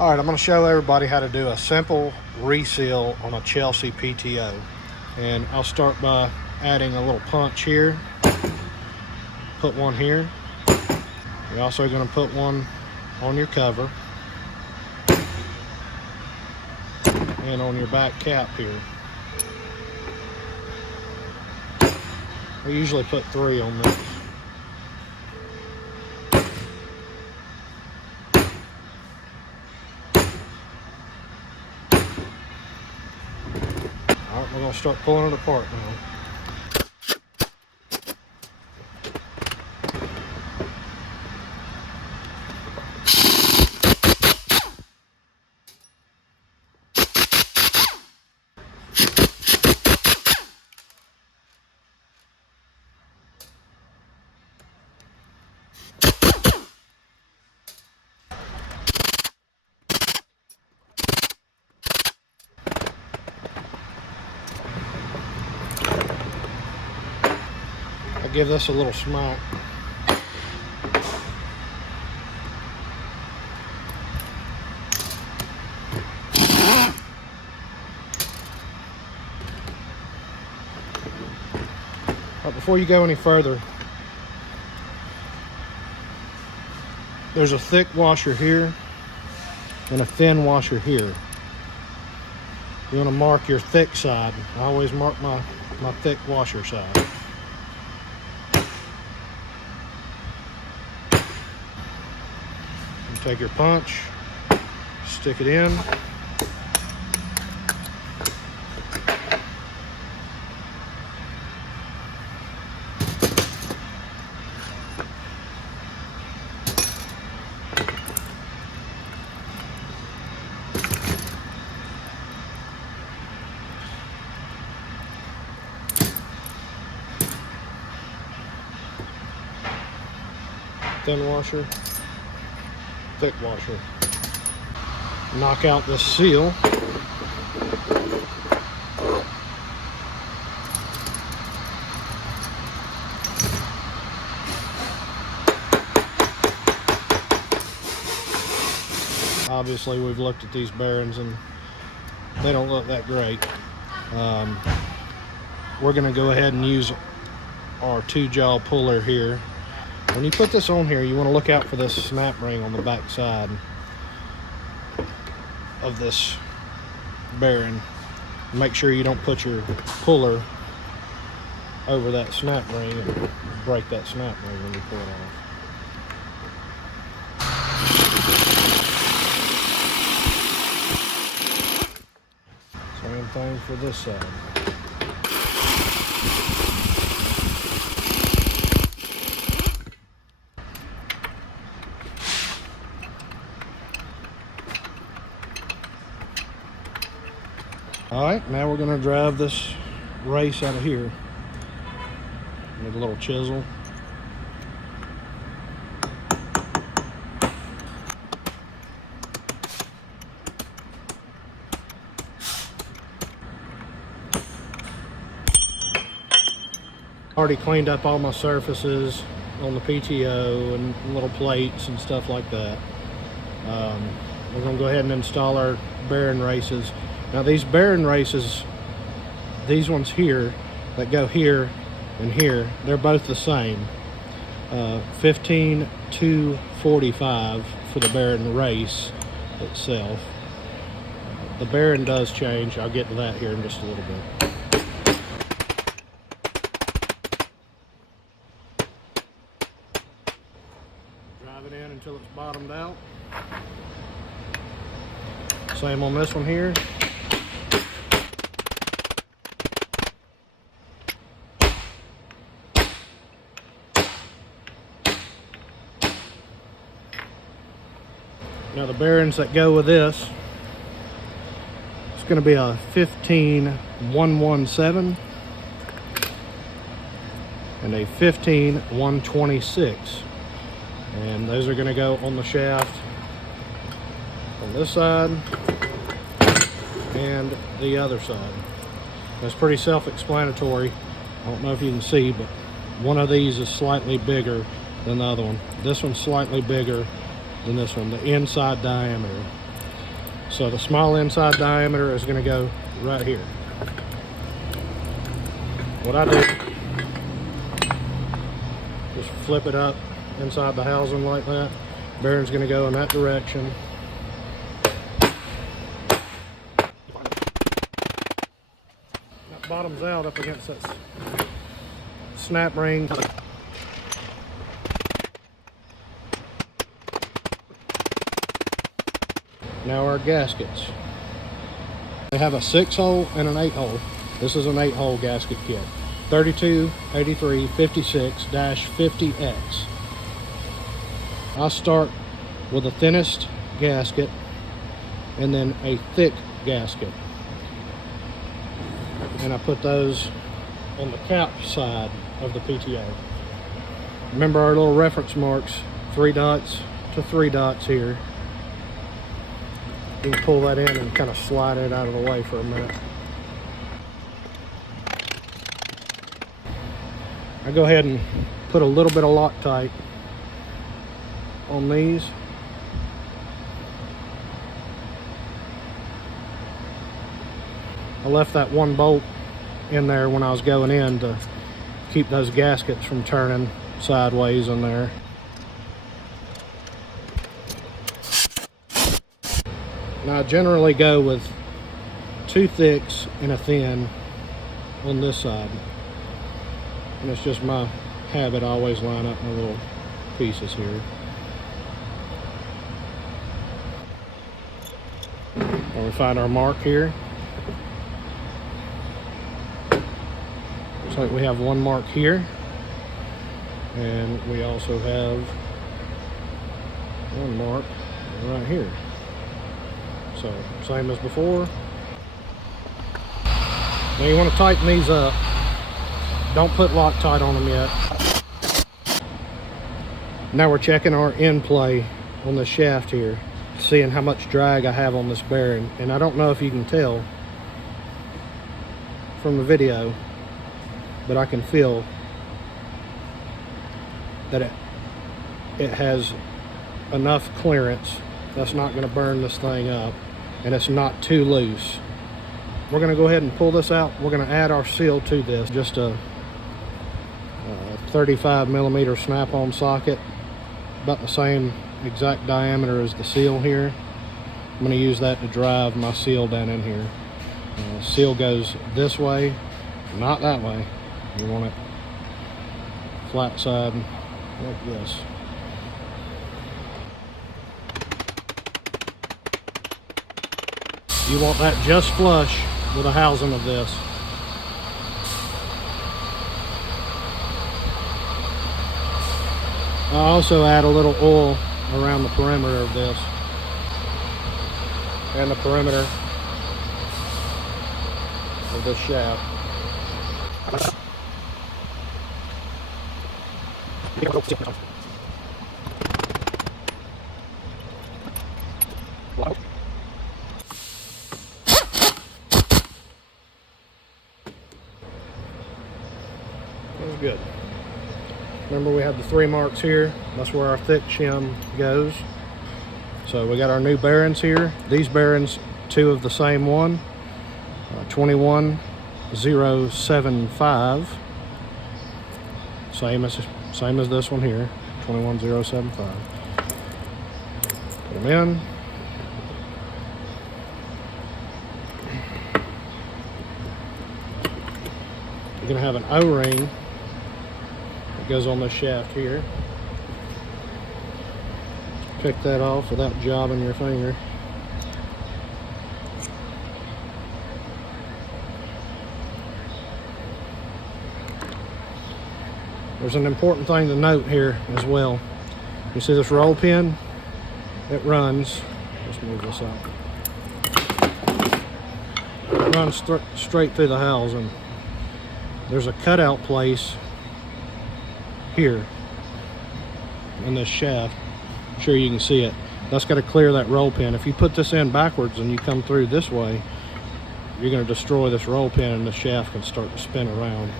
All right, I'm going to show everybody how to do a simple reseal on a Chelsea PTO. And I'll start by adding a little punch here. Put one here. You're also going to put one on your cover and on your back cap here. We usually put 3 on this. All right, we're going to start pulling it apart now. I'll give this a little smack. But before you go any further, there's a thick washer here and a thin washer here. You want to mark your thick side. I always mark my thick washer side. You take your punch, stick it in. Thin washer, thick washer. Knock out this seal. Obviously, we've looked at these bearings and they don't look that great. We're going to go ahead and use our 2-jaw puller here. When you put this on here, you want to look out for this snap ring on the back side of this bearing. Make sure you don't put your puller over that snap ring and break that snap ring when you pull it off. Same thing for this side. All right, now we're going to drive this race out of here. Need a little chisel. Already cleaned up all my surfaces on the PTO and little plates and stuff like that. We're going to go ahead and install our bearing races. Now these bearing races, these ones here that go here and here, they're both the same. 15 to 45 for the bearing race itself. The bearing does change. I'll get to that here in just a little bit. Drive it in until it's bottomed out. Same on this one here. Now the bearings that go with this, it's going to be a 15-117 and a 15-126, and those are going to go on the shaft on this side and the other side. That's pretty self-explanatory. I don't know if you can see, but one of these is slightly bigger than the other one. This one's slightly bigger than this one, the inside diameter. So the small inside diameter is going to go right here. What I do, just flip it up inside the housing like that. Bearing's going to go in that direction. That bottoms out up against that snap ring. Now our gaskets. They have a 6-hole and an 8-hole. This is an 8-hole gasket kit. 32, 83, 56-50X. I'll start with the thinnest gasket and then a thick gasket. And I put those on the cap side of the PTO. Remember our little reference marks, 3 dots to 3 dots here. You can pull that in and kind of slide it out of the way for a minute. I go ahead and put a little bit of Loctite on these. I left that one bolt in there when I was going in to keep those gaskets from turning sideways in there. Now I generally go with 2 thicks and a thin on this side. And it's just my habit, I always line up my little pieces here. And we find our mark here. Looks like we have one mark here. And we also have one mark right here. So, same as before. Now you want to tighten these up. Don't put Loctite on them yet. Now we're checking our end play on the shaft here, seeing how much drag I have on this bearing. And I don't know if you can tell from the video, but I can feel that it has enough clearance that's not going to burn this thing up, and it's not too loose. We're going to go ahead and pull this out. We're going to add our seal to this, just a 35mm snap-on socket, about the same exact diameter as the seal here. I'm going to use that to drive my seal down in here. Seal goes this way, not that way. You want it flat side like this. You want that just flush with the housing of this. I also add a little oil around the perimeter of this and the perimeter of this shaft. That's good. Remember, we have the 3 marks here. That's where our thick shim goes. So we got our new bearings here. These bearings, 2 of the same one, 21075. Same as this one here, 21075. Put them in. You're gonna have an O-ring that goes on this shaft here. Pick that off without jobbing your finger. There's an important thing to note here as well. You see this roll pin? It runs, let's move this out. It runs straight through the housing. There's a cutout place here in this shaft. I'm sure you can see it. That's got to clear that roll pin. If you put this in backwards and you come through this way, you're going to destroy this roll pin and the shaft can start to spin around.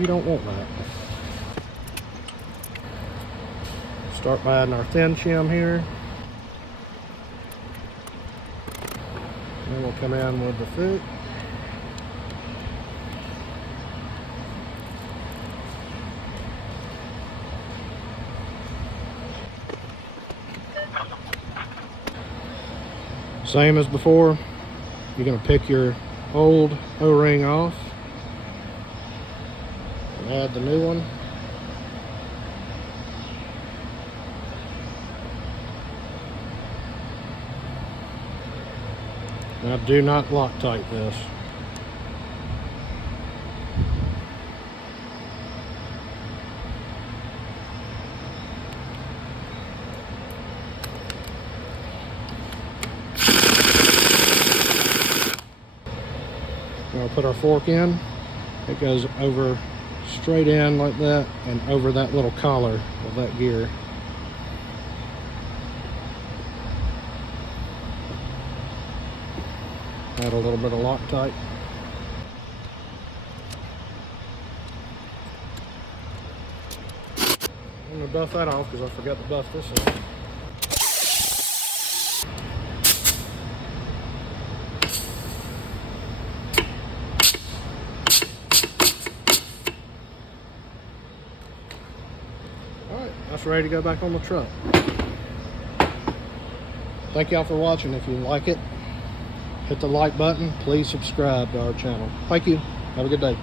You don't want that. Start by adding our thin shim here. will come in with the foot. Same as before, you're going to pick your old O-ring off and add the new one. Now do not Loctite this. We'll put our fork in. It goes over straight in like that and over that little collar of that gear. Add a little bit of Loctite. I'm going to buff that off because I forgot to buff this in. Alright, that's ready to go back on the truck. Thank y'all for watching. If you like it, hit the like button. Please subscribe to our channel. Thank you. Have a good day.